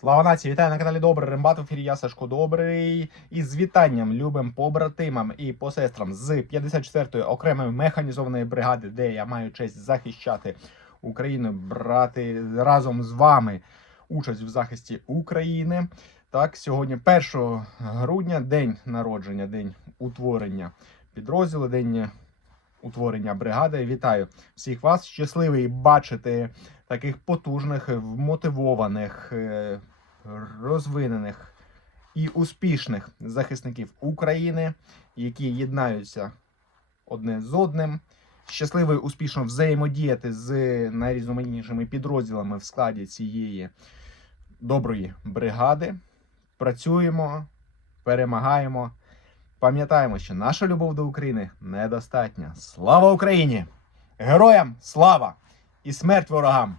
Слава нації! Вітаю на каналі Добрий Рембат. В ефірі я Сашко Добрий. І з вітанням любим побратимам і посестрам з 54-ї окремої механізованої бригади, де я маю честь захищати Україну, брати разом з вами участь в захисті України. Так, сьогодні 1 грудня, день народження, день утворення підрозділу, день утворення бригади. Вітаю всіх вас! Щасливий бачити таких потужних, вмотивованих, е, розвинених і успішних захисників України, які єднаються одне з одним. Щасливий успішно взаємодіяти з найрізноманітнішими підрозділами в складі цієї доброї бригади. Працюємо, перемагаємо. Пам'ятаємо, що наша любов до України недостатня. Слава Україні! Героям слава і смерть ворогам!